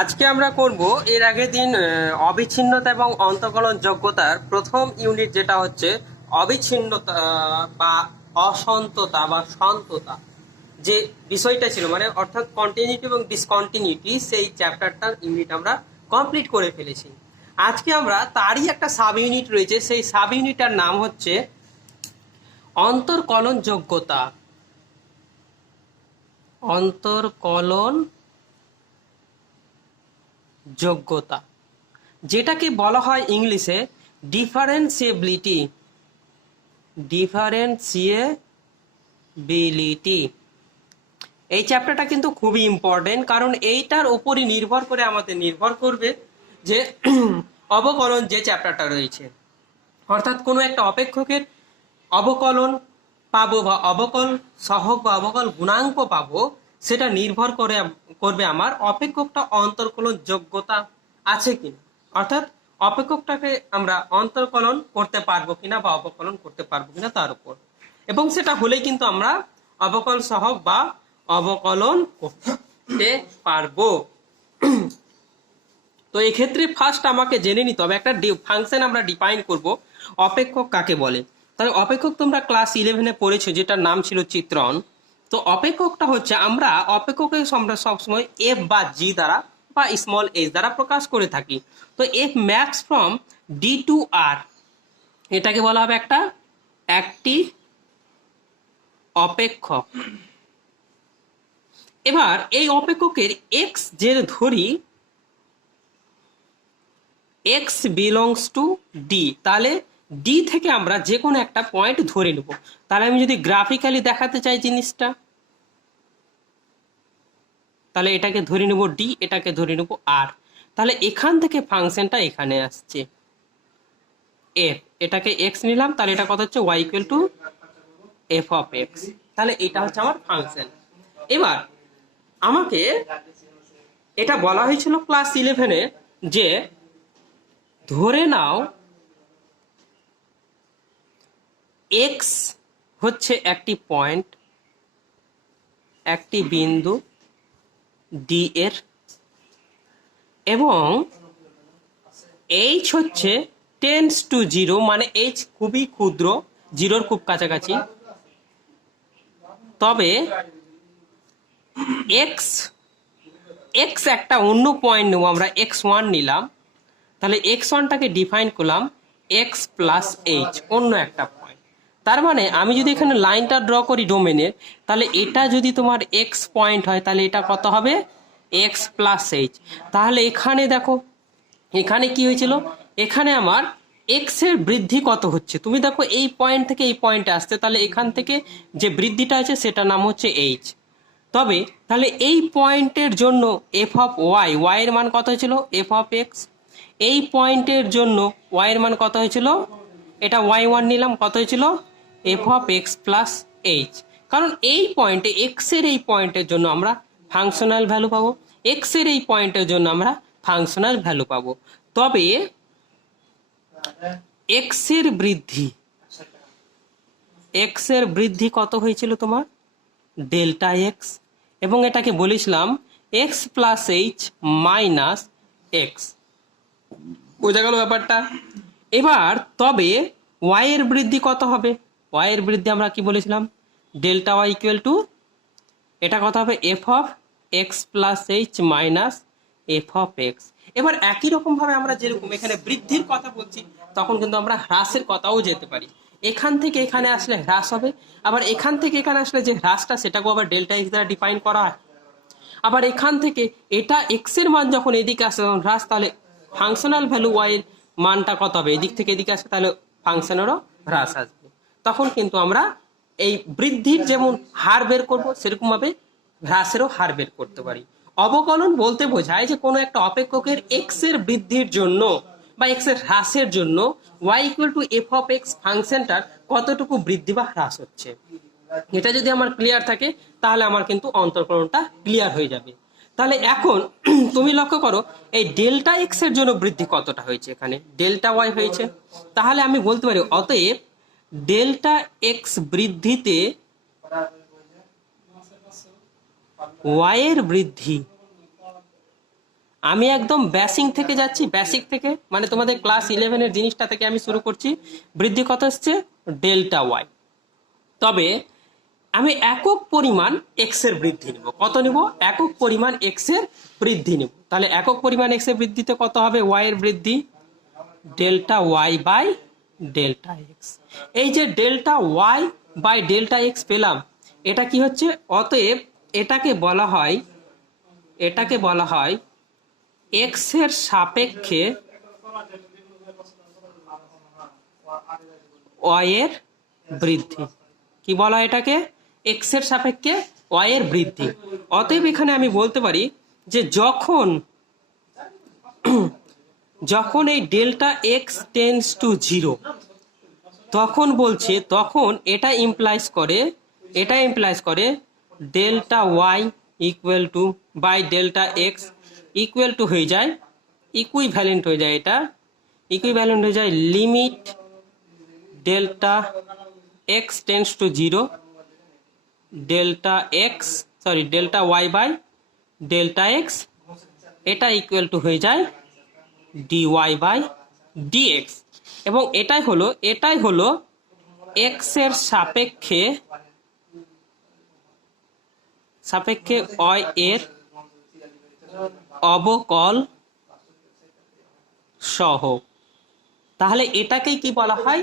আজকে আমরা করব এর আগের দিন অবিচ্ছিন্নতা এবং অন্তকলন যোগ্যতার প্রথম ইউনিট, যেটা হচ্ছে অবিচ্ছিন্নতা বা অসন্ততা বা সন্ততা, যে বিষয়টা ছিল মানে অর্থাৎ কন্টিনিউটি এবং ডিসকন্টিনিউটি, সেই চ্যাপ্টারটার ইউনিট আমরা কমপ্লিট করে ফেলেছি। আজকে আমরা তারই একটা সাব ইউনিট রয়েছে, সেই সাব ইউনিটটার নাম হচ্ছে অন্তর্কলন যোগ্যতা। অন্তর্কলন যোগ্যতা, যেটাকে বলা হয় ইংলিশে ডিফারেন্সিয়েবিলিটি। ডিফারেন্সিয়েবিলিটি এই চ্যাপ্টারটা কিন্তু খুবই ইম্পর্টেন্ট, কারণ এইটার উপরই নির্ভর করে আমাদের নির্ভর করবে যে অবকলন যে চ্যাপ্টারটা রয়েছে, অর্থাৎ কোনো একটা অপেক্ষকের অবকলন পাবো বা অবকল সহগ বা অবকল গুণাঙ্ক পাবো, সেটা নির্ভর করবে আমার অপেক্ষকটা অন্তর্কলন যোগ্যতা আছে কিনা, অর্থাৎ অপেক্ষকটাকে আমরা অন্তর্কলন করতে পারবো কিনা বা অবকলন করতে পারবো কিনা তার উপর, এবং সেটা হলেই কিন্তু আমরা অবকল সহগ বা অবকলন করতে পারবো। তো এক্ষেত্রে ফার্স্ট আমাকে জেনে নিতে হবে একটা ফাংশন আমরা ডিফাইন করব অপেক্ষক কাকে বলে। তাহলে অপেক্ষক তোমরা ক্লাস 11-এ পড়েছো, যেটার নাম ছিল চিত্রণ। তো অপেক্ষকটা হচ্ছে আমরা অপেক্ষকে আমরা সবসময় এফ বা জি দ্বারা বা স্মল এস দ্বারা প্রকাশ করে থাকি। তো F max from D to R, এটাকে বলা হবে একটি অপেক্ষক। এবার এই অপেক্ষকের এক্স যে ধরি এক্স বিলংস টু ডি, তাহলে ডি থেকে আমরা যে কোনো একটা পয়েন্ট ধরে নেব। তাহলে আমি যদি গ্রাফিক্যালি দেখাতে চাই জিনিসটা, তাহলে এটাকে ধরে নেব ডি, এটাকে ধরে নেব আর। তাহলে এখান থেকে ফাংশনটা এখানে আসছে এফ, এটাকে এক্স নিলাম, তাহলে এটা কত হচ্ছে y equal to f of x. তাহলে এটা হচ্ছে আমার ফাংশন। এবার আমাকে এটা বলা হয়েছিল ক্লাস 11-এ যে ধরে নাও এক্স হচ্ছে একটি পয়েন্ট, একটি বিন্দু ডি এর, এবং এইচ হচ্ছে টেন্স টু জিরো, মানে এইচ খুবই ক্ষুদ্র, জিরোর খুব কাছাকাছি। তবে এক্স এক্স একটা অন্য পয়েন্ট নেব, আমরা এক্স ওয়ান নিলাম, তাহলে এক্স ওয়ানটাকে ডিফাইন করলাম এক্স প্লাস এইচ, অন্য একটা পয়েন্ট। তার মানে আমি যদি এখানে লাইনটা ড্র করি ডোমেনের, তাহলে এটা যদি তোমার এক্স পয়েন্ট হয়, তাহলে এটা কত হবে এক্স প্লাস এইচ। তাহলে এখানে দেখো, এখানে কি হয়েছিল, এখানে আমার এক্স এর বৃদ্ধি কত হচ্ছে, তুমি দেখো এই পয়েন্ট থেকে এই পয়েন্টে আসতে, তাহলে এখান থেকে যে বৃদ্ধিটা আছে সেটার নাম হচ্ছে এইচ। তবে তাহলে এই পয়েন্টের জন্য এফ অফ ওয়াই, ওয়াই এর মান কত হয়েছিল এফ অফ এক্স। এই পয়েন্টের জন্য ওয়াই এর মান কত হয়েছিল, এটা ওয়াই ওয়ান নিলাম, কত হয়েছিল F of x plus H. কারণ এই পয়েন্টে এক্স এর এই পয়েন্টের জন্য আমরা ফাংশনাল ভ্যালু পাবো, এক্স এর এই পয়েন্টের জন্য আমরা ফাংশনাল ভ্যালু পাবো। তবে এক্স এর বৃদ্ধি কত হয়েছিল তোমার ডেল্টা এক্স, এবং এটাকে বলেছিলাম x plus h minus x. বোঝা গেল ব্যাপারটা। এবার তবে ওয়াই এর বৃদ্ধি কত হবে, ওয়াই এর বৃদ্ধি আমরা কি বলেছিলাম ডেল্টা ওয়াই ইকুয়াল টু, এটা কত হবে f of x plus h minus f of x. এবার একই রকম ভাবে আমরা যেরকম এখানে বৃদ্ধির কথা বলছি, তখন কিন্তু আমরা হ্রাসের কথাও যেতে পারি। এখান থেকে এখানে আসলে হ্রাস হবে, আবার এখান থেকে এখানে আসলে যে হ্রাসটা সেটাকেও আবার ডেল্টা এক্স দ্বারা ডিফাইন করা হয়। আবার এখান থেকে এটা এক্স এর মান যখন এদিকে আসে তখন হ্রাস, তাহলে ফাংশনাল ভ্যালু ওয়াই এর মানটা কত হবে, এদিক থেকে এদিকে আসে, তাহলে ফাংশনেরও হ্রাস আসবে। তখন কিন্তু আমরা এই বৃদ্ধির যেমন হার বের করব, সেরকম ভাবে হ্রাসেরও হার বের করতে পারি। অবকলন বলতে বোঝায় যে কোনো একটা অপেক্ষকের এক্স এর বৃদ্ধির জন্য বা এক্স এর হ্রাসের জন্য y equal to f of x ফাংশনটার কতটুকু বৃদ্ধি বা হ্রাস হচ্ছে। এটা যদি আমার ক্লিয়ার থাকে, তাহলে আমার কিন্তু অন্তর্কলনটা ক্লিয়ার হয়ে যাবে। তাহলে এখন তুমি লক্ষ্য করো এই ডেল্টা এক্স এর জন্য বৃদ্ধি কতটা হয়েছে, এখানে ডেল্টা ওয়াই হয়েছে। তাহলে আমি বলতে পারি অতএব ডেল্টা এক্স বৃদ্ধিতে ওয়াই এর বৃদ্ধি আমি একদম বেসিক থেকে যাচ্ছি, বেসিক থেকে মানে তোমাদের ক্লাস 11-এর জিনিসটা থেকে আমি শুরু করছি। বৃদ্ধি কত হচ্ছে? Delta y. তবে আমি একক পরিমাণ এক্স এর বৃদ্ধি নিব। কত নিব? একক পরিমাণ এক্স এর বৃদ্ধি নিব। তাহলে একক পরিমাণ এক্স এর বৃদ্ধিতে কত হবে? ওয়াই এর বৃদ্ধি, delta y by delta x. এই যে delta y by delta x পেলাম, এটা কি হচ্ছে? অতএব এটাকে বলা হয় এক্স এর সাপেক্ষে ওয়াই এর বৃদ্ধি। কি বলা হয় এটাকে? এক্স এর সাপেক্ষে ওয়াই এর বৃদ্ধি। অতএব এখানে আমি বলতে পারি যে যখন এই delta x tends to zero, তখন এটা ইমপ্লাইজ করে delta y equal to by delta x equal to হয়ে যায়, ইকুইভ্যালেন্ট হয়ে যায়, এটা ইকুইভ্যালেন্ট হয়ে যায় limit delta x tends to zero delta y by delta x, এটা ইকুয়াল টু হয়ে যায় ডিওয়াই বাই ডিএক্স। এবং এটাই হলো এক্স এর সাপেক্ষে ওয়াই এর অবকল সহগ। তাহলে এটাকেই কি বলা হয়?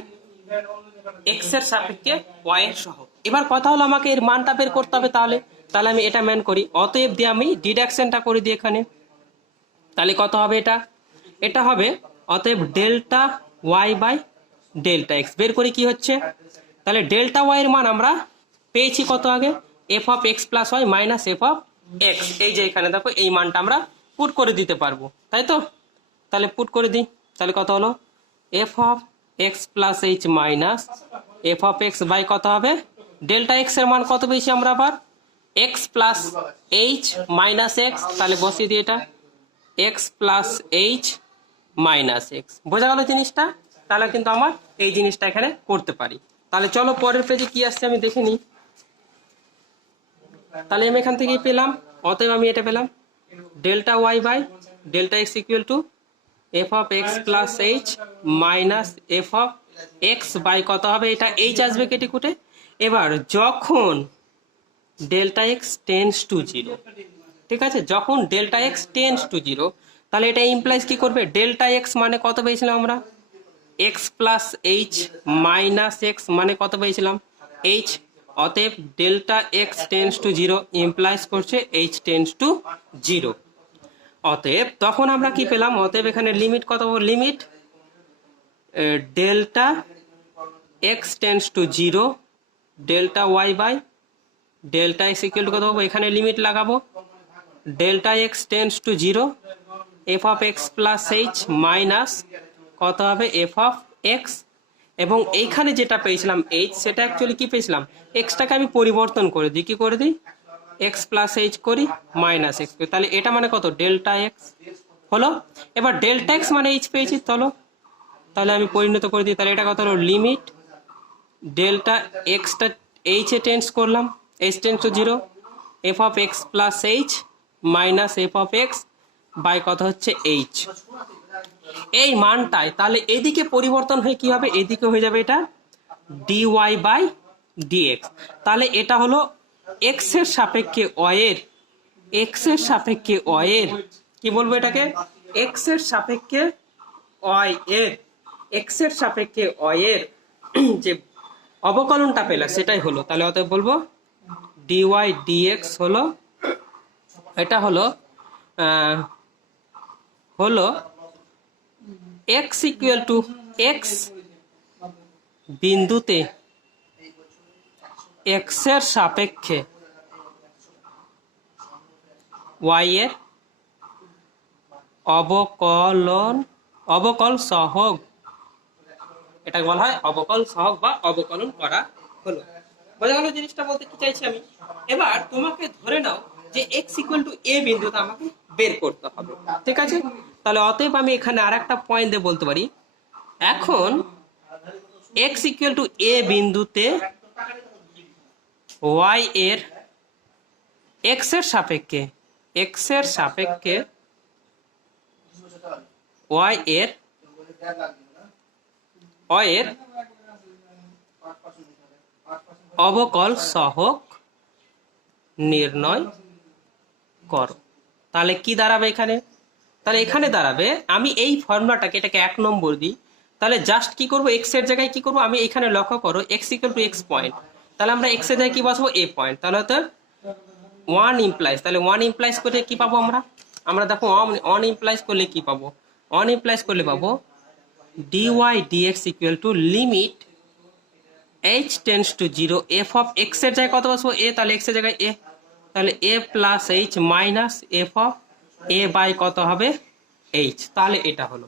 এক্স এর সাপেক্ষে ওয়াই এর সহগ। এবার কথা হলো আমাকে এর মানটা বের করতে হবে। তাহলে আমি এটা ম্যান করি, অতএব দিয়ে আমি ডিডাকশনটা করে দিই এখানে। তাহলে কত হবে? এটা হবে অতএব delta y by delta x. বের করি কি হচ্ছে। তাহলে ডেল্টা ওয়াই এর মান আমরা পেয়েছি কত আগে? F of x plus y minus f of x. এই যে এখানে দেখো এই মানটা আমরা পুট করে দিতে পারবো, তাই তো? তাহলে পুট করে দিই। তাহলে কত হলো? F of x plus h minus f of x by কত হবে? ডেল্টা এক্স এর মান কত পেয়েছি আমরা আবার? X plus h minus x. তাহলে বসিয়ে দিই এটা x plus h minus x. বোঝা গেল জিনিসটা? তাহলে কিন্তু আমার এই জিনিসটা এখানে করতে পারি। তাহলে চলো পরের পেজে কি আসছে আমি দেখে নিই। তাহলে আমি এখান থেকে পেলাম, অতএব আমি এটা পেলাম delta y by delta x equal to f of x plus h minus f of x by কত হবে? এটা এইচ আসবে কেটে কুটে। এবার যখন delta x tends to zero, ঠিক আছে, যখন delta x tends to zero, তাহলে এটা ইমপ্লাইজ কি করবে? ডেল্টা এক্স মানে কত পেয়েছিলাম আমরা? X plus h minus x মানে কত পেয়েছিলাম? এইচ। অতএব delta x tends to zero implies করছে এইচ টেন্ডস টু জিরো। অতএব তখন আমরা কি পেলাম? অতএব এখানে লিমিট কত? Limit delta x tends to zero delta y by delta x equal to কত হবে? এখানে লিমিট লাগাবো delta x tends to zero f of x plus h minus কত হবে? F of x. এবং এইখানে যেটা পেয়েছিলাম এইচ, সেটা অ্যাকচুয়ালি কি পেয়েছিলাম? এক্সটাকে আমি পরিবর্তন করে দিই। কি করে দিই? এক্স প্লাস এইচ করি মাইনাস এক্স করি। তাহলে এটা মানে কত? ডেল্টা এক্স হলো। এবার ডেল্টা এক্স মানে এইচ পেয়েছি, তাহলে আমি পরিণত করে দিই। তাহলে এটা কত হলো? লিমিট ডেল্টা এক্সটা এইচ এ টেন্ডস করলাম, h tends to zero f of x plus h minus f of x by কত হচ্ছে? এইচ। এই মানটাই তাহলে এদিকে পরিবর্তন হয়ে কি হবে? এদিকে হয়ে যাবে এটা ডিওয়াই বাই ডিএক্স। তাহলে এটা হলো এক্স এর সাপেক্ষে ওয়াই এর কি বলবো এটাকে? এক্স এর সাপেক্ষে ওয়াই এর যে অবকলনটা পেলাম সেটাই হলো। তাহলে অতএব বলবো ডিওয়াই ডিএক্স হলো, এটা হলো x ইকুয়াল টু এক্স বিন্দুতে এক্স এর সাপেক্ষে ওয়াই এর অবকল সহগ। এটা বলা হয় অবকল সহগ বা অবকলন করা হলো। বোঝা গেল জিনিসটা বলতে কি চাইছি আমি? এবার তোমাকে ধরে নাও যে এক্স ইকুয়াল টু এ বিন্দুতে আমাকে বের করতে হবে, ঠিক আছে? তাহলে অতএব আমি এখানে আর একটা পয়েন্ট দিয়ে বলতে পারি, এখন এক্স ইকুয়াল টু এ বিন্দুতে ওয়াই এর এক্স এর সাপেক্ষে ওয়াই এর অবকল সহগ নির্ণয় করো। তাহলে কি দাঁড়াবে এখানে? তাহলে এখানে দাঁড়াবে, আমি এই ফর্মুলাটাকে এটাকে 1 নম্বর দিই, তাহলে জাস্ট কি করব, এক্স এর জায়গায় কি করব, আমি এখানে লক্ষ্য করো x equal two x point, তাহলে আমরা এক্স এর জায়গায় কি বসাবো, এ পয়েন্ট, তাহলে তো 1 ইমপ্লাইজ, তাহলে 1 ইমপ্লাইজ করলে কি পাবো আমরা দেখো 1 ইমপ্লাইজ করলে কি পাবো, 1 ইমপ্লাইজ করলে পাবো dy dx equal to limit h tends to 0 f of x এর জায়গায় কত বসবো, a, তাহলে x এর জায়গায় a, তাহলে a plus h minus f of a by কত হবে h, তাহলে এটা হলো।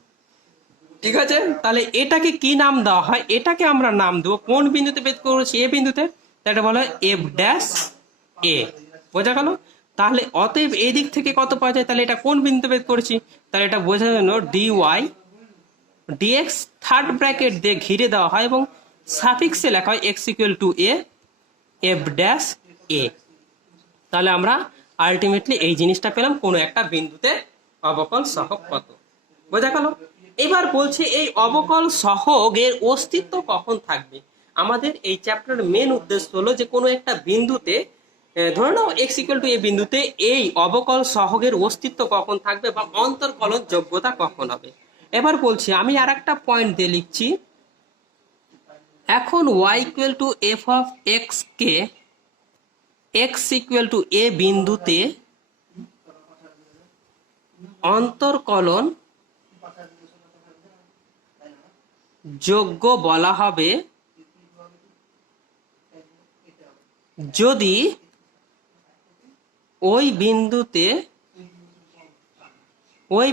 ঠিক আছে, তাহলে এটাকে কি নাম দেওয়া হয়, এটাকে আমরা নাম দেবো কোন বিন্দুতে বেদ করেছি, এ বিন্দুতে, এটা বলা হয় f ড্যাশ a, বোঝা গেল। তাহলে অতএব এই দিক থেকে কত পাওয়া যায়, তাহলে এটা কোন বিন্দুতে বেদ করেছি, তাহলে এটা বোঝার জন্য dy dx থার্ড ব্র্যাকেট দিয়ে ঘিরে দেওয়া হয় এবং সাফিক্সে লেখা হয় x equal to a f dash a, তাহলে আমরা আলটিমেটলি এই জিনিসটা পেলাম কোনো একটা বিন্দুতে অবকল সহগ কত, বোঝা গেল। এবার বলছে এই অবকল সহগের অস্তিত্ব কখন থাকবে। আমাদের এই চ্যাপ্টারের মেন উদ্দেশ্য হলো যে কোনো একটা বিন্দুতে ধরে নাও x ইকুয়াল টু a বিন্দুতে এই অবকল সহগের অস্তিত্ব কখন থাকবে বা অন্তর্কলন যোগ্যতা কখন হবে। এবার বলছি, আমি আর একটা পয়েন্ট দিয়ে লিখছি, এখন y equal two f of x K x equal to a বিন্দুতে অন্তর্কলন যোগ্য বলা হবে যদি ওই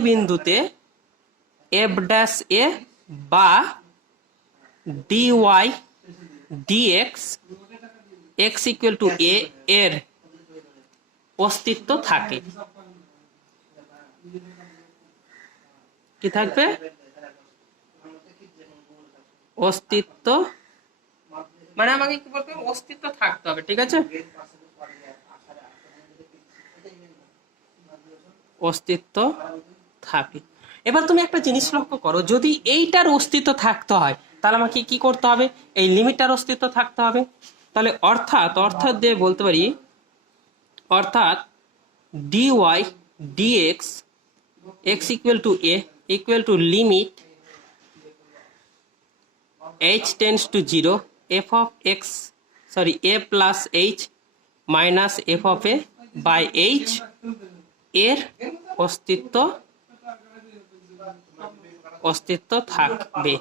বিন্দুতে f ড্যাশ a বা dy dx x equal to a এর অস্তিত্ব থাকে। কি থাকবে, অস্তিত্ব, মানে আমাকে কি বলতে হবে, অস্তিত্ব থাকতে হবে। ঠিক আছে, অস্তিত্ব থাকে। এবার তুমি একটা জিনিস লক্ষ্য করো, যদি এইটার অস্তিত্ব থাকতে হয় তাহলে আমাকে কি করতে হবে, এই লিমিটটার অস্তিত্ব থাকতে হবে। তাহলে অর্থাৎ দিয়ে বলতে পারি, অর্থাৎ dy dx x equal to a equal to limit h tends to 0 f of x a plus h minus f of a by h এর অস্তিত্ব থাকবে।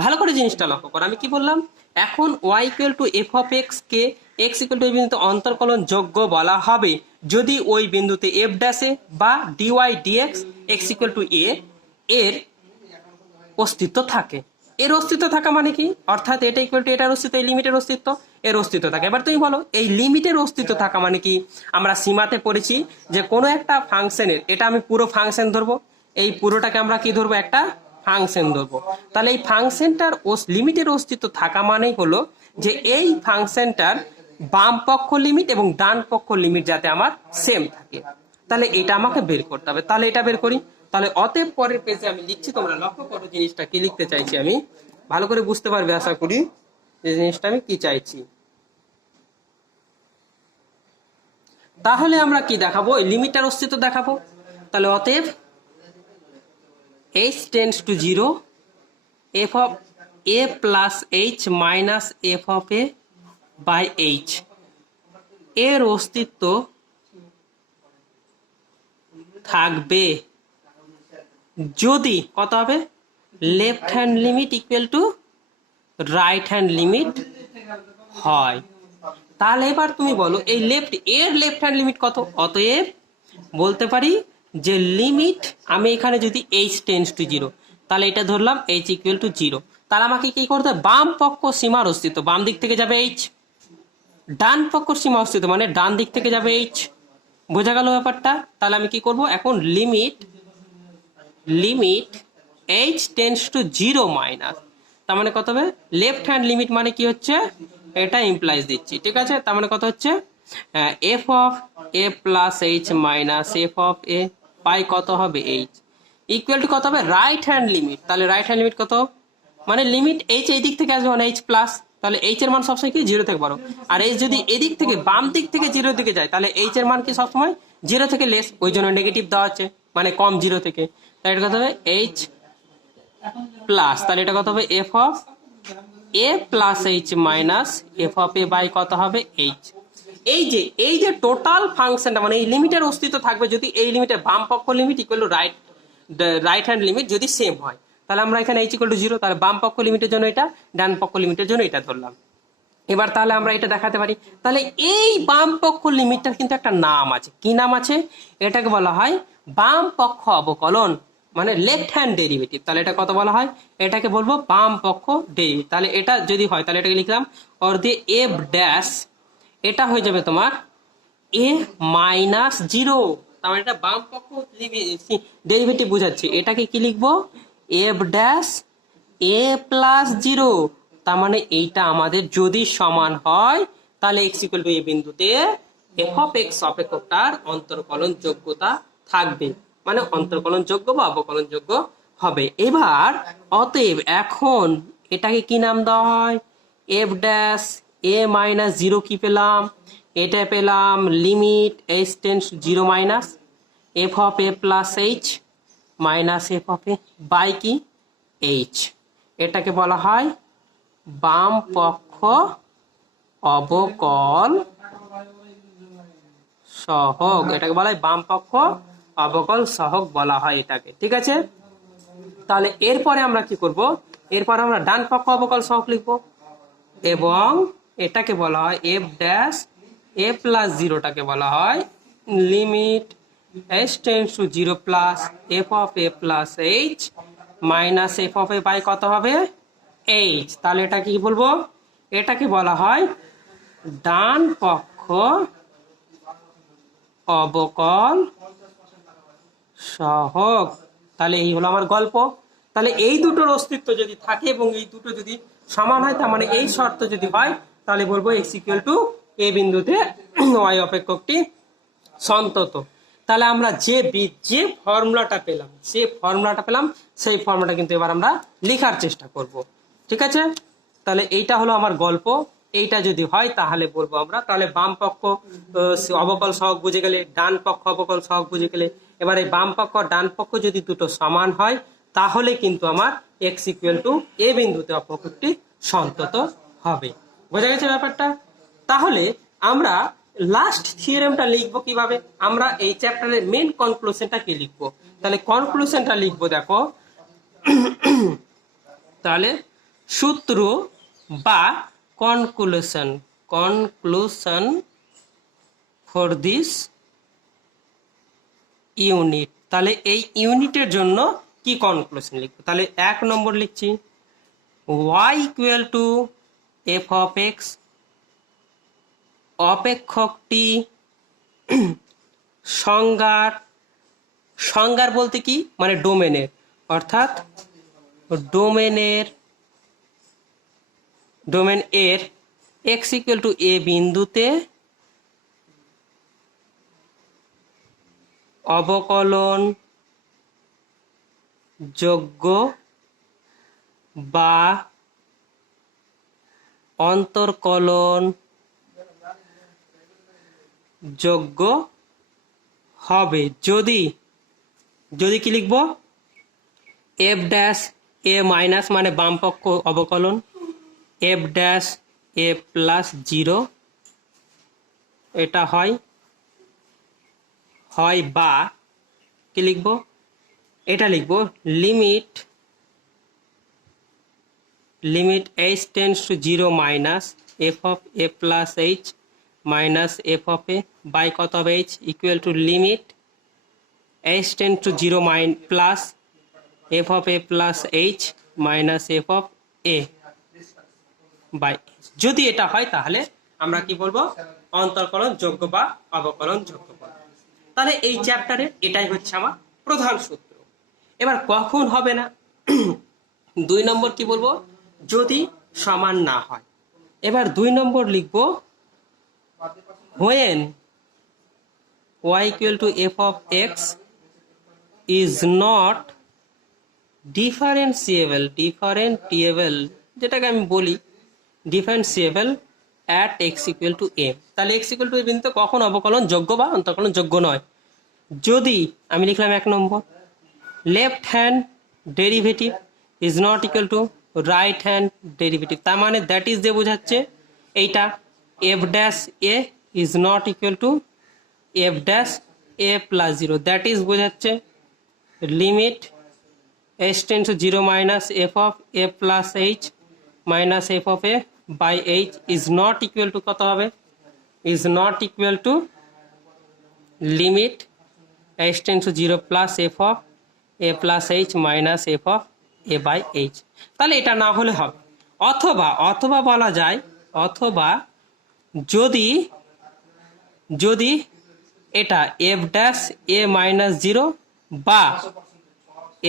ভালো করে জিনিসটা লক্ষ্য করো, আমি কি বললাম, এখন y equal two f of x K x equal two এই বিন্দুতে অন্তর্কলন যোগ্য বলা হবে যদি ওই বিন্দুতে f ড্যাশে বা dy dx x equal to a এর অস্তিত্ব থাকে। এর অস্তিত্ব থাকা মানে কি, অর্থাৎ এটা ইকুয়াল টু এটার অস্তিত্ব, এই লিমিটের অস্তিত্ব, এর অস্তিত্ব থাকে। এবার তুমি বলো এই লিমিটের অস্তিত্ব থাকা মানে কি, আমরা সীমাতে পড়েছি যে কোনো একটা ফাংশনের, এটা আমি পুরো ফাংশন ধরবো, এই পুরোটাকে আমরা কি ধরবো, একটা ফাংশন ধরবো। তাহলে এই ফাংশনটার লিমিটের অস্তিত্ব থাকা মানেই হলো যে এই ফাংশনটার বাম পক্ষ লিমিট এবং ডান পক্ষ লিমিট যাতে আমার সেম থাকে। তাহলে এটা আমাকে বের করতে হবে, তাহলে এটা বের করি। তাহলে অতএব পরের পেজে আমি লিখছি, তোমরা লক্ষ্য করো জিনিসটা কি লিখতে চাইছি, আমি ভালো করে বুঝতে পারবে আশা করি যে জিনিসটা আমি কি চাইছি। তাহলে আমরা কি দেখাবো, লিমিটটার অস্তিত্ব দেখাবো। তাহলে অতএব h tends to 0 f of a plus h minus f of a by h এর অস্তিত্ব থাকবে যদি কত হবে, left hand limit equal to right hand limit হয়। তাহলে এবার তুমি বলো এই লেফট হ্যান্ড লিমিট কত, অতএব বলতে পারি যে লিমিট, আমি এখানে যদি h টেন্স টু 0, তাহলে এটা ধরলাম h ইকুয়াল টু 0, তাহলে আমাকে কি করতে হবে, বাম পক্ষ সীমার অস্তিত্ব, বাম দিক থেকে যাবে h, ডান পক্ষ সীমা অস্তিত্ব মানে ডান দিক থেকে যাবে h, বোঝা গেল ব্যাপারটা। তাহলে আমি কি করব, এখন limit h tends to 0 minus, তার মানে কত হবে, লেফট হ্যান্ড লিমিট মানে কি হচ্ছে, এটা ইমপ্লাইজ দিচ্ছি। ঠিক আছে, তার মানে কত হচ্ছে f of a plus h minus f of a by কত হবে এইচ ইকুয়াল টু কত হবে রাইট হ্যান্ড লিমিট। তাহলে রাইট হ্যান্ড লিমিট কত, মানে লিমিট এইচ এই দিক থেকে আসবে মানে এইচ প্লাস, তাহলে এইচ এর মান সবসময় কি 0 থেকে বড়, আর এইচ যদি এদিক থেকে বাম দিক থেকে 0 দিকে যায় তাহলে এইচ এর মান কি সবসময় 0 থেকে লেস, ওই জন্য নেগেটিভ দেওয়া আছে, মানে কম 0 থেকে। তাহলে এটা কত হবে এইচ প্লাস, তাহলে এটা কত হবে f of a plus h minus f of a by কত হবে এইচ। এই যে টোটাল ফাংশনটা মানে এই লিমিটের অস্তিত্ব থাকবে যদি এই লিমিটের বাম পক্ষ limit equal to right hand limit যদি সেম হয়, তাহলে আমরা এখানে এইচ ইকুয়াল টু 0, তাহলে বাম পক্ষ লিমিটের জন্য এটা, ডান পক্ষ লিমিটের জন্য এটা ধরলাম। এবার তাহলে আমরা এটা দেখাতে পারি, তাহলে এই বাম পক্ষ লিমিটটার কিন্তু একটা নাম আছে, কি নাম আছে, এটাকে বলা হয় বাম পক্ষ অবকলন, মানে লেফট হ্যান্ড ডেরিভেটিভ। তাহলে এটা কত বলা হয়, এটাকে বলবো বাম পক্ষ ডেরিভেটিভ। তাহলে এটা যদি হয় তাহলে এটাকে লিখলাম অর দিয়ে এফ ড্যাশ, এটা হয়ে যাবে তোমার এ মাইনাস 0, তার মানে এটা বাম পক্ষ ডেরিভেটিভ বোঝাচ্ছে। এটাকে কি লিখবো এফ ড্যাশ এ প্লাস 0, তার মানে এইটা আমাদের যদি সমান হয় তাহলে এক্স ইকুয়াল টু এ বিন্দুতে এফ অফ এক্স অপেক্ষকটার অন্তর্কলন যোগ্যতা থাকবে, মানে অন্তর্কলন যোগ্য বা অবকলন যোগ্য হবে। এবার অতএব এখন এটাকে কি নাম দেওয়া হয়, এফ ড্যাশ এ মাইনাস 0 কি পেলাম, এটা পেলাম limit h tends 0 minus f of a plus h minus f of a by কি এইচ। এটাকে বলা হয় বাম পক্ষ অবকল সহগ, এটাকে বলা হয় বাম পক্ষ অবকল সহগ বলা হয় এটাকে, ঠিক আছে। তাহলে এরপরে আমরা কি করব, এরপর আমরা ডান পক্ষ অবকল সহগ লিখবো এবং এটাকে বলা হয় এফ ড্যাশ এ প্লাস 0টাকে বলা হয় limit h tends to 0 plus f of a plus h minus f of a by কত হবে এইচ। তাহলে এটা কি বলবো, এটাকে বলা হয় ডান পক্ষ অবকল সহগ। তাহলে এই হলো আমার গল্প। তাহলে এই দুটোর অস্তিত্ব যদি থাকে এবং এই দুটো যদি সমান হয়, তার মানে এই শর্ত যদি হয়, তাহলে বলবো এক্স ইকুয়াল টু এ বিন্দুতে ওয়াই অপেক্ষকটি সন্তত। তাহলে আমরা যে ফর্মুলাটা পেলাম সেই ফর্মুলাটা কিন্তু এবার আমরা লেখার চেষ্টা করব, ঠিক আছে। তাহলে এইটা হলো আমার গল্প, এইটা যদি হয় তাহলে বলবো আমরা, তাহলে বাম পক্ষ অবকল সহগ বুঝে গেলে, ডান পক্ষ অবকল সহগ বুঝে গেলে, এবার এই বাম পক্ষ ডান পক্ষ যদি দুটো সমান হয় তাহলে কিন্তু আমার এক্স ইকুয়াল টু এ বিন্দুতে অপেক্ষকটি সন্তত হবে। বোঝা গেছে ব্যাপারটা। তাহলে আমরা লাস্ট থিওরেমটা লিখবো কিভাবে, আমরা এই চ্যাপ্টারের মেন কনক্লুশনটা কি লিখবো, তাহলে কনক্লুশনটা লিখবো দেখো, তাহলে সূত্র বা কনক্লুশন ফর দিস ইউনিট। তাহলে এই ইউনিটের জন্য কি কনক্লুশন লিখবো, তাহলে 1 নম্বর লিখছি y equal to f of x অপেক্ষকটি সংজ্ঞার বলতে কি, মানে ডোমেনের, অর্থাৎ ডোমেন এর এক্স ইকুয়াল টু এ বিন্দুতে অবকলন যোগ্য বা অন্তর্কলন যোগ্য হবে যদি কি লিখবো এফ ড্যাশ এ মাইনাস মানে বাম পক্ষ অবকলন এফ ড্যাশ এ প্লাস 0 এটা হয় বা কি লিখবো, এটা লিখবো limit h tends to 0 minus f of a plus h minus f of a by কত হবে h equal to limit h tends to 0 plus f of a plus h minus f of a by. যদি এটা হয় তাহলে আমরা কি বলবো অন্তর্কলন যোগ্য বা অবকলন যোগ্য বলবো। তাহলে এই চ্যাপ্টারে এটাই হচ্ছে আমার প্রধান সূত্র। এবার কখন হবে না, 2 নম্বর কি বলবো, যদি সমান না হয়। এবার 2 নম্বর লিখবো when y equal to f of x is not differentiable যেটাকে আমি বলি differentiable at x equal to a. তাহলে এক্স ইকুয়াল টু এ বিন্দুতে কখন অবকলন যোগ্য বা অন্তর্কলন যোগ্য নয়? যদি আমি লিখলাম 1 নম্বর, left hand derivative is not equal to right hand derivative, তার মানে দ্যাট ইজ যে বোঝাচ্ছে এইটা f dash a is not equal to f dash a plus 0, that is বোঝাচ্ছে limit h tends to 0 minus f of a plus h minus f of a by h is not equal to কত হবে? Is not equal to limit h tends to 0 plus f of a plus h minus f of a by h. তাহলে এটা না হলে হবে। অথবা অথবা বলা যায়, অথবা যদি যদি এটা এফ ড্যাশ এ মাইনাস 0 বা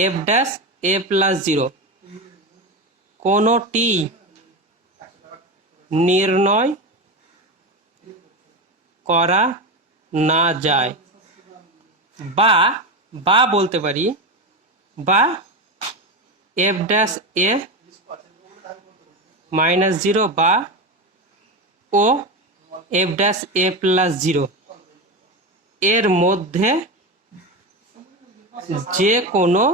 এফ ড্যাশ এ প্লাস 0 কোনোটি নির্ণয় করা না যায়, বা বা বলতে পারি বা এফ ড্যাশ এ মাইনাস 0 বা ও এফ ড্যাশ এ প্লাস 0 এর মধ্যে যে কোনো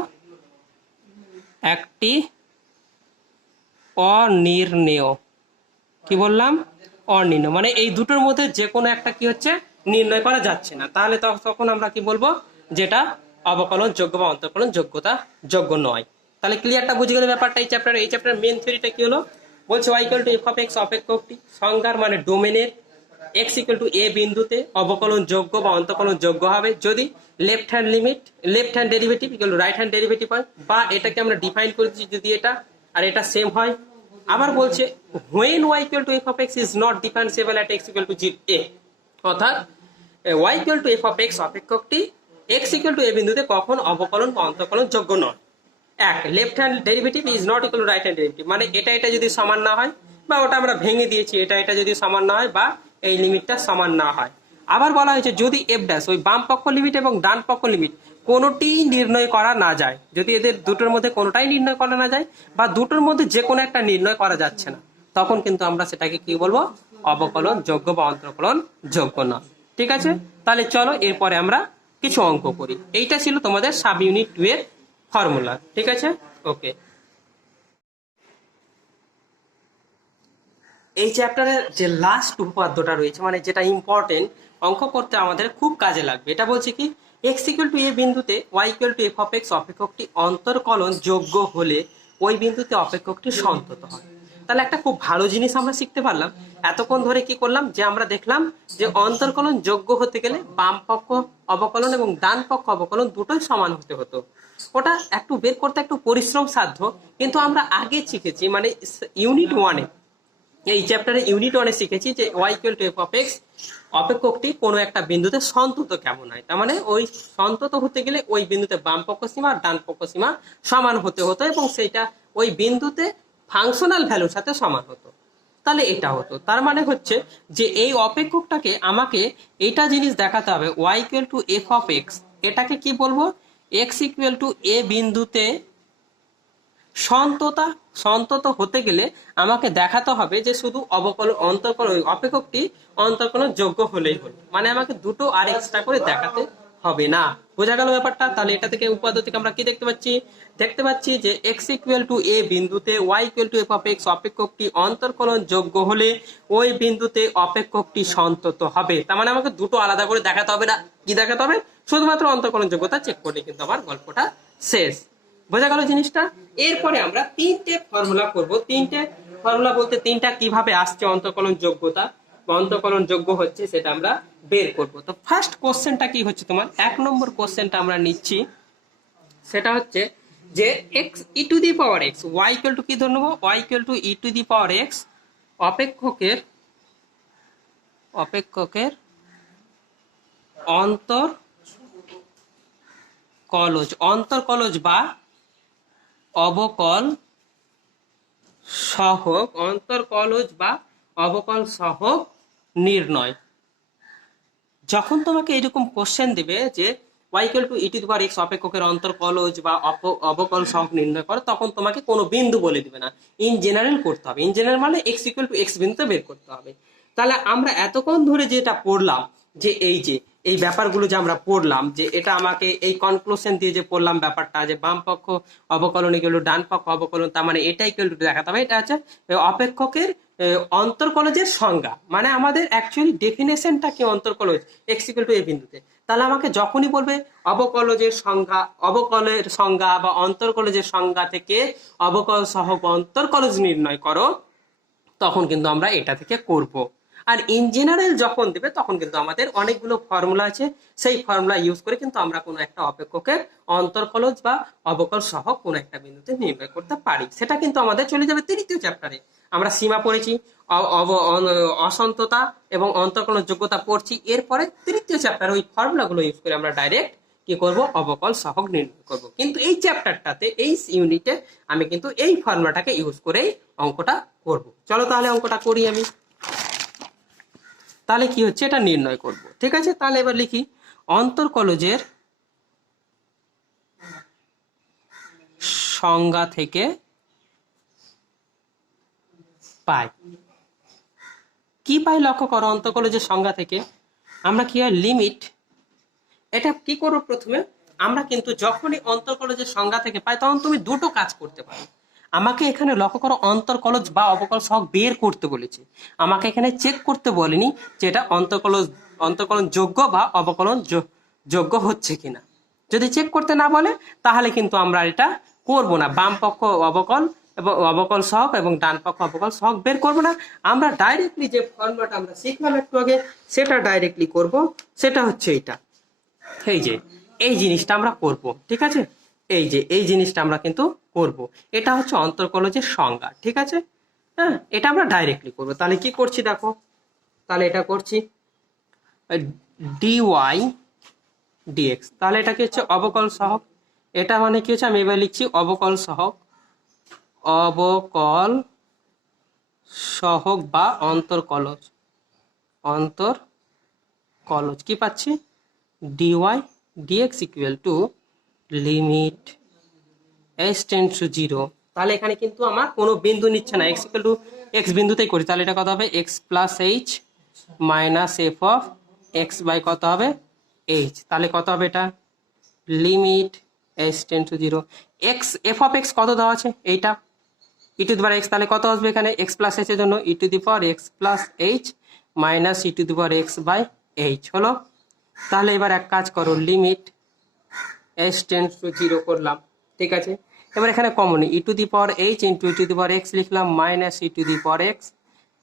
একটি অনির্ণেয়, কি বললাম? অনির্ণেয়, মানে এই দুটোর মধ্যে যে কোনো একটা কি হচ্ছে নির্ণয় করা যাচ্ছে না, তাহলে তখন আমরা কি বলবো? যেটা অবকলন যোগ্য বা অন্তর্কলন যোগ্য নয়। তাহলে ক্লিয়ারটা বুঝে গেলে ব্যাপারটা। এই চ্যাপ্টারের মেন থিওরিটা কি হলো? বলছে y equal to f of x অপেক্ষকটি সংজ্ঞার মানে ডোমেনের এক্স ইকুয়াল টু এ বিন্দুতে অবকলন যোগ্য বা অন্তর্কলন যোগ্য হবে যদি left hand derivative equal to right hand derivative হয়, বা এটাকে আমরা ডিফাইন করেছি যদি এটা আর এটা সেম হয়। আবার বলছে when y equal to f of x is not differentiable at x equal to a, অর্থাৎ y equal to f of x অপেক্ষকটি x equal to a বিন্দুতে কখন অবকলন বা অন্তর্কলন যোগ্য নয়। এক, left hand derivative is not equal to right hand derivative, মানে এটা যদি সমান না হয়, বা ওটা আমরা ভেঙে দিয়েছি, এটা যদি সমান না হয় বা এই লিমিটটা সমান না হয়। আবার বলা হয়েছে যদি এফ ড্যাশ ওই বাম পক্ষ লিমিট এবং ডান পক্ষ লিমিট কোনোটি নির্ণয় করা না যায়, যদি এদের দুটোর মধ্যে কোনোটাই নির্ণয় করা না যায় বা দুটোর মধ্যে যে কোনো একটা নির্ণয় করা যাচ্ছে না, তখন কিন্তু আমরা সেটাকে কি বলবো? অবকলন যোগ্য বা অন্তর্কলন যোগ্য নয়। ঠিক আছে, তাহলে চলো এরপরে আমরা কিছু অঙ্ক করি। এইটা ছিল তোমাদের সাব ইউনিট 2 এর ফর্মুলা। ঠিক আছে, ওকে। এই চ্যাপ্টারের যে লাস্ট উপপাদ্যটা রয়েছে, মানে যেটা ইম্পর্টেন্ট, অঙ্ক করতে আমাদের খুব কাজে লাগবে। এটা বলছে কি এক্স ইকুয়াল টু এ বিন্দুতে y equal to f of x অপেক্ষকটি অন্তর্কলন যোগ্য হলে ওই বিন্দুতে অপেক্ষকটি সন্তত হয়। তাহলে একটা খুব ভালো জিনিস আমরা শিখতে পারলাম। এতক্ষণ ধরে কি করলাম? যে আমরা দেখলাম যে অন্তর্কলন যোগ্য হতে গেলে বাম পক্ষ অবকলন এবং ডান পক্ষ অবকলন দুটোই সমান হতে হতো। ওটা একটু বের করতে একটু পরিশ্রম সাধ্য, কিন্তু আমরা আগে শিখেছি, মানে ইউনিট 1-এ, এই চ্যাপ্টারে ইউনিট 1-এ শিখেছি যে y equal to f of x অপেক্ষকটি কোনো একটা বিন্দুতে সন্তত কেমন হয়। তার মানে ওই সন্তত হতে গেলে ওই বিন্দুতে বাম পক্ষ সীমা আর ডান পক্ষ সীমা সমান হতে হতো, এবং সেইটা ওই বিন্দুতে ফাংশনাল ভ্যালুর সাথে সমান হতো। তাহলে এটা হতো, তার মানে হচ্ছে যে এই অপেক্ষকটাকে আমাকে এইটা জিনিস দেখাতে হবে, y equal to f of x, এটাকে কি বলবো? x ইকুয়াল টু এ বিন্দুতে সন্তত হতে গেলে আমাকে দেখাতে হবে যে শুধু অবকলন অন্তর্কলন অপেক্ষকটি অন্তর্কলন যোগ্য হলেই হলো, মানে আমাকে দুটো আর এক্সট্রা করে দেখাতে হবে না। বোঝা গেল ব্যাপারটা? তাহলে এটা থেকে উপাদ্য থেকে আমরা কি দেখতে পাচ্ছি যে এক্স ইকুয়াল টু এ বিন্দুতে y equal to f of x অপেক্ষকটি অন্তর্কলন যোগ্য হলে ওই বিন্দুতে অপেক্ষকটি সন্তত হবে। তার মানে আমাকে দুটো আলাদা করে দেখাতে হবে না। কি দেখাতে হবে? শুধুমাত্র অন্তর্কলন যোগ্যতা চেক করলে কিন্তু আমার গল্পটা শেষ। বোঝা গেল জিনিসটা? এরপরে আমরা 3টে ফর্মুলা করব। 3টে ফর্মুলা বলতে 3টা কিভাবে আসছে অন্তর্কলন যোগ্যতা বা অন্তর্কলন যোগ্য হচ্ছে সেটা আমরা বের করব। তো ফার্স্ট কোশ্চেনটা কি হচ্ছে তোমার? 1 নম্বর কোশ্চেনটা আমরা নিচ্ছি, সেটা হচ্ছে যে x E to the power x, y equal two কি ধরে নেব? y equal two E to the power x অপেক্ষকের অন্তর্কলজ বা অবকল সহগ নির্ণয়। যখন তোমাকে এরকম কোশ্চেন দিবে যে y ইকুয়াল টু e⁻x অপেক্ষকের অন্তর্কলজ বা অবকল সহগ নির্ণয় করো, তখন তোমাকে কোনো বিন্দু বলে দিবে না, ইন জেনারেল করতে হবে। ইন জেনারেল মানে x ইকুয়াল টু x বিন্দুতে বের করতে হবে। তাহলে আমরা এতক্ষণ ধরে যেটা পড়লাম, যে এই ব্যাপারগুলো যে আমরা পড়লাম, যে এটা আমাকে এই কনক্লুশন দিয়ে যে পড়লাম ব্যাপারটা, যে বাম পক্ষ অবকলন ইকুয়াল টু ডান পক্ষ অবকলন, তার মানে এটা ইকুয়াল টু দেখাতে হবে এটা হচ্ছে অপেক্ষকের অন্তর্কলজের সংজ্ঞা। মানে আমাদের অ্যাকচুয়ালি ডেফিনেশনটা কি অন্তর্কলজ, এক্স ইকুয়াল টু এ বিন্দুতে। তাহলে আমাকে যখনই বলবে অবকলজের সংজ্ঞা, অবকলের সংজ্ঞা বা অন্তর্কলজের সংজ্ঞা থেকে অবকল সহগ অন্তর্কলজ নির্ণয় করো, তখন কিন্তু আমরা এটা থেকে করব। আর ইন জেনারেল যখন দেবে তখন কিন্তু আমাদের অনেকগুলো ফর্মুলা আছে, সেই ফর্মুলা ইউজ করে কিন্তু আমরা কোনো একটা অপেক্ষকের অন্তর্কলজ বা অবকল সহগ কোনো একটা বিন্দুতে নির্ণয় করতে পারি। সেটা কিন্তু আমাদের চলে যাবে তৃতীয় চ্যাপ্টারে। আমরা সীমা পড়েছি, অসন্ততা এবং অন্তর্কলন যোগ্যতা পড়ছি, এরপরে তৃতীয় চ্যাপ্টারে ওই ফর্মুলাগুলো ইউজ করে আমরা ডাইরেক্ট কি করব, অবকল সহগ নির্ণয় করব। কিন্তু এই চ্যাপ্টারটাতে, এই ইউনিটে আমি কিন্তু এই ফর্মুলাটাকে ইউজ করেই অঙ্কটা করব। চলো তাহলে অঙ্কটা করি আমি। তাহলে কি হচ্ছে, এটা নির্ণয় করব, ঠিক আছে। তাহলে এবার লিখি অন্তর্কলজের সংজ্ঞা থেকে পাই। কি পাই লক্ষ্য করো, অন্তর্কলজের সংজ্ঞা থেকে আমরা কি হয় লিমিট, এটা কি করো প্রথমে, আমরা কিন্তু যখনই অন্তর্কলজের সংজ্ঞা থেকে পাই তখন তুমি দুটো কাজ করতে পারো। আমাকে এখানে লক্ষ্য করো অন্তর্কলজ বা অবকল সহগ বের করতে বলেছে, আমাকে এখানে চেক করতে বলেনি যে এটা অন্তর্কলন যোগ্য বা অবকলন যোগ্য হচ্ছে কিনা। যদি চেক করতে না বলে তাহলে কিন্তু আমরা এটা করব না, বাম পক্ষ অবকল এবং অবকল সহগ এবং ডান পক্ষ অবকল সহগ বের করব না। আমরা ডাইরেক্টলি যে ফর্মুলাটা আমরা শিখলাম একটু আগে, সেটা ডাইরেক্টলি করব। সেটা হচ্ছে এটা, এই জিনিসটা আমরা করব, ঠিক আছে। এই জিনিসটা আমরা কিন্তু করব, এটা হচ্ছে অন্তর্কলজের সংজ্ঞা, ঠিক আছে। হ্যাঁ, এটা আমরা ডাইরেক্টলি করব। তাহলে কি করছি দেখো, তাহলে এটা করছি dy dx, তাহলে এটা কি হচ্ছে অবকল সহগ। এটা মানে কি হচ্ছে, আমি এবার লিখছি অবকল সহগ, অবকল সহগ বা অন্তর্কলজ কি পাচ্ছি, dy dx equal to limit s tends to 0। তাহলে এখানে কিন্তু আমার কোনো বিন্দু নিচ্ছে না, x ইকুয়াল টু x বিন্দুতেই করি। তাহলে এটা কত হবে, x plus h minus f of x by কত হবে এইচ। তাহলে কত হবে এটা, limit s tends to 0, x f of x কত দেওয়া আছে এইটা ই টু দি পাওয়ার এক্স, তাহলে কত আসবে এখানে এক্স প্লাস এইচ এর জন্য e to the power x plus h minus e to the power x by h হলো। তাহলে এবার এক কাজ করো, লিমিট s টেন্ডস টু 0 করলাম, ঠিক আছে। এবার এখানে common e to the power h into e to the power x লিখলাম minus e to the power x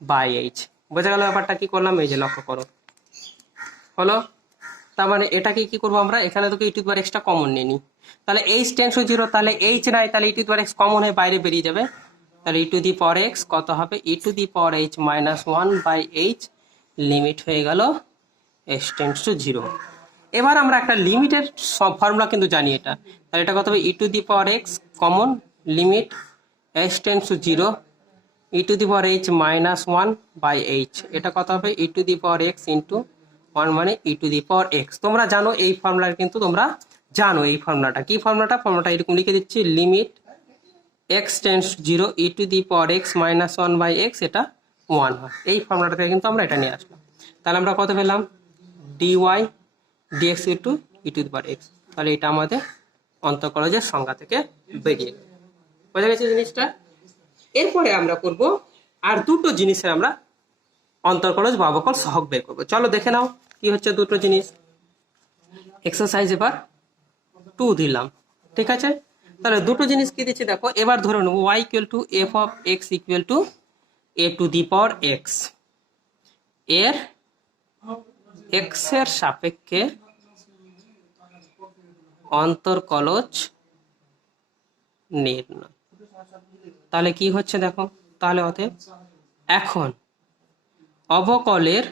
by h. বোঝা গেল ব্যাপারটা কি করলাম, এই যে লক্ষ্য করো হলো। তার মানে এটাকে কি করবো আমরা, এখানে তোকে ই টু দি পাওয়ার এক্সটা কমন নিয়ে নিই। তাহলে এইচ টেন্ডস টু 0, তাহলে এইচ নাই, তাহলে e to the power x common হয়ে বাইরে বেরিয়ে যাবে। তাহলে e to the power x কত হবে, e to the power h minus 1 by h, limit হয়ে গেল s টেন্ডস টু 0। এবার আমরা একটা লিমিটের সব ফর্মুলা কিন্তু জানি এটা, তাহলে এটা কত হবে e to the power x common, limit s tends to 0 e to the power h minus 1 by h, এটা কত হবে e to the power x into 1 মানে ই টু দি পাওয়ার এক্স। তোমরা জানো এই ফর্মুলা, কিন্তু তোমরা জানো এই ফর্মুলাটা কি, ফর্মুলাটা এরকম লিখে দিচ্ছি, limit x tends to 0 e to the power x minus 1 by x, এটা 1 হয়। এই ফর্মুলাটা থেকে কিন্তু আমরা এটা নিয়ে আসলাম। তাহলে আমরা কত পেলাম, dy dx into e to the power x. তাহলে এটা আমাদের অন্তর্কলজের সংজ্ঞা থেকে বেরিয়ে গেল। বোঝা গেছে জিনিসটা। এরপরে আমরা করব আর দুটো জিনিসের আমরা অন্তর্কলজ বা অবকল সহগ বের করবো। চলো দেখে নাও কি হচ্ছে দুটো জিনিস। এক্সারসাইজ এবার 2 দিলাম, ঠিক আছে। তাহলে দুটো জিনিস কি দিচ্ছি দেখো, এবার ধরে নেবো y equal to f of x equal to A two the power x, এর এক্স এর সাপেক্ষে অন্তর্কলজ নির্ণয়। তাহলে কি হচ্ছে দেখো, তাহলে অতএব এখন অবকলের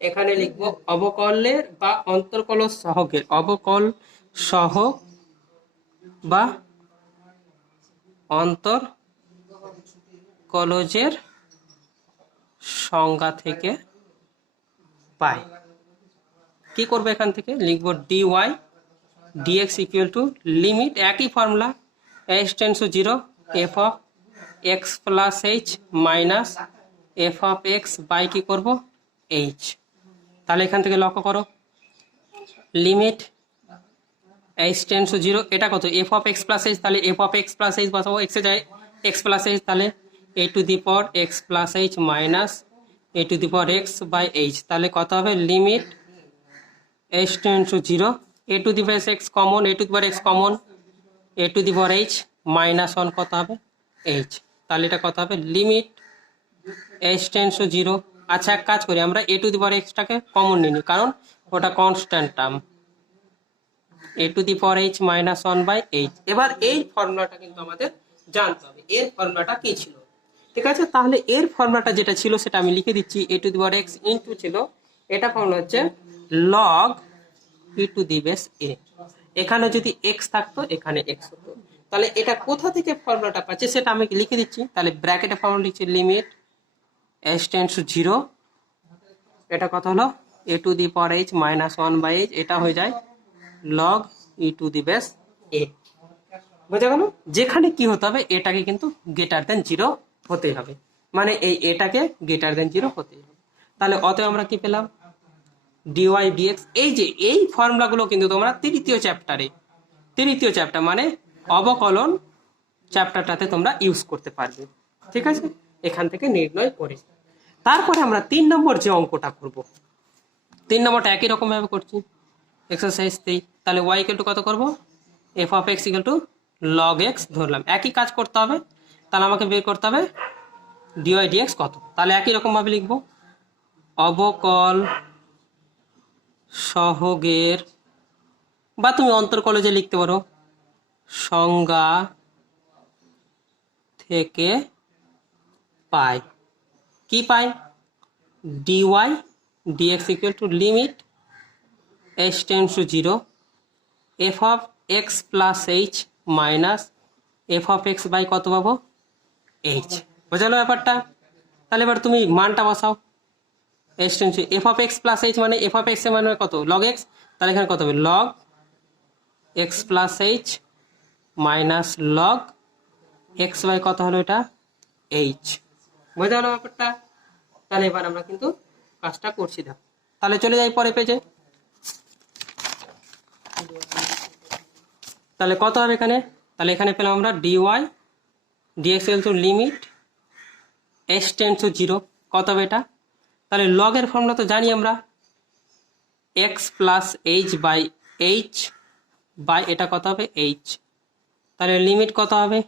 এখানে লিখবো অবকলের বা অন্তর্কলজ সহগের, অবকল সহগ বা অন্তর্কলজের সংজ্ঞা থেকে পাই। কি করবো এখান থেকে লিখবো dy dx equal to limit, একই formula, h tends to 0 f of x plus h minus f of x by কি করব h। তাহলে এখান থেকে লক্ষ্য করো লিমিট h টেন্ডস টু 0, এটা কত f of x plus h, তাহলে f of x plus h বসাবো, x এ যায় x প্লাস h, তাহলে a to the power x plus h minus a to the power x by h। তাহলে কত হবে limit h tends to 0, a to the power x common, a to the power x common, a to the power h minus 1 কত হবে h। তাহলে এটা কত হবে limit h tends to 0। আচ্ছা এক কাজ করি, আমরা a to the power x টাকে কমন নিই, কারণ ওটা constant term, a to the power h minus 1 by h। এবার এই ফর্মুলাটা কিন্তু আমাদের জানতে হবে, এর ফর্মুলাটা কি ছিল। ঠিক আছে, তাহলে এর ফর্মুলাটা যেটা ছিল সেটা আমি লিখে দিচ্ছি, a to the power x into ছিল, এটা ফর্মুলা হচ্ছে log e to the base a। এখানে যদি x থাকতো এখানে x হতো, তাহলে এটা কোথা থেকে ফর্মুলাটা পাচ্ছে সেটা আমি লিখে দিচ্ছি। তাহলে ব্র্যাকেটে ফর্মুলা লিখছি লিমিট h টেন্ডস টু 0, এটা কত হলো a to the power h minus 1 by h, এটা হয়ে যায় log e to the base a। বোঝা গেল, যেখানে কি হতে হবে এটাকে কিন্তু গ্রেটার দেন 0 হতে হবে, মানে এই এটাকে গ্রেটার দেন 0 হতে হবে। তাহলে অতএব আমরা কি পেলাম dy dx। এই যে এই ফর্মুলাগুলো কিন্তু তোমরা তৃতীয় চ্যাপ্টার মানে অবকলন চ্যাপ্টারটাতে তোমরা ইউজ করতে পারবে। ঠিক আছে, এখান থেকে নির্ণয় করে তারপরে আমরা 3 নম্বর যে অঙ্কটা করব, 3 নম্বরটা একই রকম ভাবে করছি, এক্সারসাইজ 3। তাহলে y ইকুয়াল টু কত করব f of x equal two log x ধরলাম, একই কাজ করতে হবে। তাহলে আমাকে বের করতে হবে dy dx কত। তাহলে একই রকম ভাবে লিখবো অবকল সহগের, বা তুমি অন্তর্কলজে লিখতে পারো সংজ্ঞা থেকে পাই, কি পাই dy dx equal to limit h tends to 0 f of x plus h minus f of x by কত পাবো h। বোঝালো ব্যাপারটা। তাহলে এবার তুমি মানটা বসাও, h tends two f of x plus h মানে f অফ x এর মান কত log x, তাহলে এখানে কত হবে log x plus h minus log x by কত হলো এটা h। বোঝা গেল ব্যাপারটা। তাহলে এবার আমরা কিন্তু কাজটা করছি, দেখো। তাহলে চলে যাই পরে পেজে। তাহলে কত হবে এখানে, তাহলে এখানে পেলাম আমরা dy dx equal to limit h tends to 0, কত হবে এটা। তাহলে log এর ফর্মুলা তো জানি আমরা x plus h by h by এটা কত হবে h। তাহলে লিমিট কত হবে,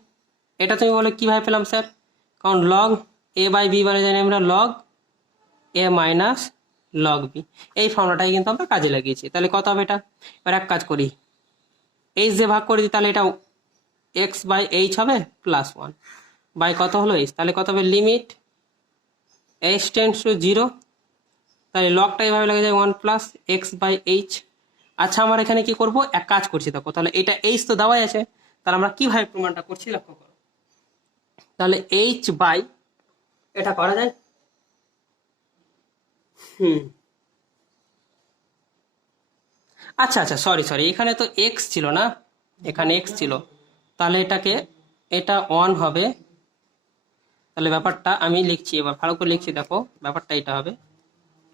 এটা তুমি বলো কিভাবে পেলাম স্যার, কারণ log a বাই b মানে জানি আমরা log a minus log b, এই ফর্মুলাটাই কিন্তু আমরা কাজে লাগিয়েছি। তাহলে কত হবে এটা, এবার এক কাজ করি h যে ভাগ করে দিই, তাহলে এটা x বাই h হবে প্লাস 1 বাই কত হলো h। তাহলে কত হবে লিমিট h টেন্ডস টু 0, তাহলে লগটা এভাবে লেগে যায় 1 প্লাস x বাই h। আচ্ছা আমরা এখানে কি করব, এক কাজ করছি দেখো, তাহলে এটা h তো দেওয়াই আছে, তাহলে আমরা কিভাবে প্রমাণটা করছি লক্ষ্য করো। তাহলে h বাই এটা করা যায়, আচ্ছা আচ্ছা সরি এখানে তো x ছিল না, এখানে x ছিল, তাহলে এটা 1 হবে। তাহলে ব্যাপারটা আমি লিখছি, এবার ভালো করে লিখছি, দেখো ব্যাপারটা এটা হবে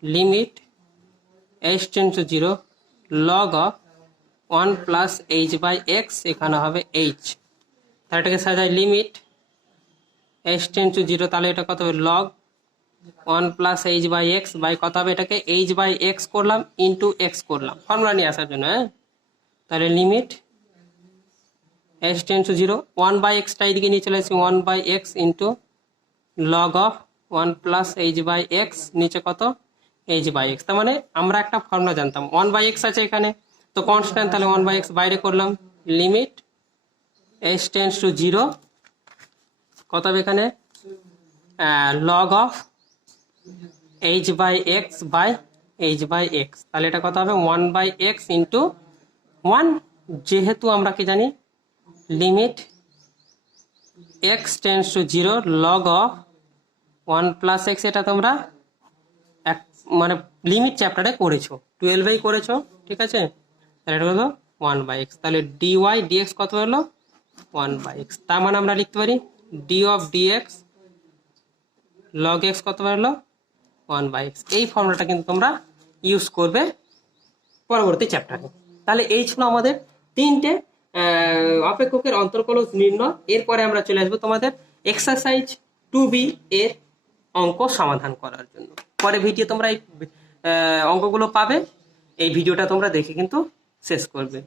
limit h tends to 0 log of 1 plus h by x, এখানে হবে h। তাহলে এটাকে সাজাই লিমিট h টেন্ডস টু 0, তাহলে এটা কত হবে log 1 plus h by x by কত হবে, এটাকে h বাই x করলাম ইন্টু x করলাম ফর্মুলা নিয়ে আসার জন্য, হ্যাঁ। তাহলে limit h tends to 0 1 by এক্সটা এদিকে নিয়ে চলে আসছি 1 by x into log of 1 plus h by x, নিচে কত h বাই x। তার মানে আমরা একটা ফর্মুলা জানতাম 1 বাই x আছে এখানে তো কনস্ট্যান্ট, তাহলে 1 বাই x বাইরে করলাম লিমিট h টেন্ডস টু 0 কত হবে এখানে log of h by x by h by x, তাহলে এটা কত হবে 1 বাই x ইন্টু 1, যেহেতু আমরা কি জানি limit x tends to 0 log of 1 plus x, এটা তোমরা মানে লিমিট চ্যাপ্টারে করেছো, 12এই করেছো, ঠিক আছে। তাহলে এটা হলো 1/x, তাহলে ডিওয়াই ডিএক্স কত হলো 1/x। তার মানে আমরা লিখতে পারি d of d x log x কত হলো 1/x। এই ফর্মুলাটা কিন্তু তোমরা ইউজ করবে পরবর্তী চ্যাপ্টারে। তাহলে এই ছিল আমাদের তিনটে অপেক্ষকের অন্তর্কলজ নির্ণয়। এরপরে আমরা চলে আসবো তোমাদের এক্সারসাইজ 2B এর অঙ্ক সমাধান করার জন্য। পরে ভিডিও তোমরা এই অঙ্কগুলো পাবে, এই ভিডিওটা তোমরা দেখে কিন্তু শেষ করবে।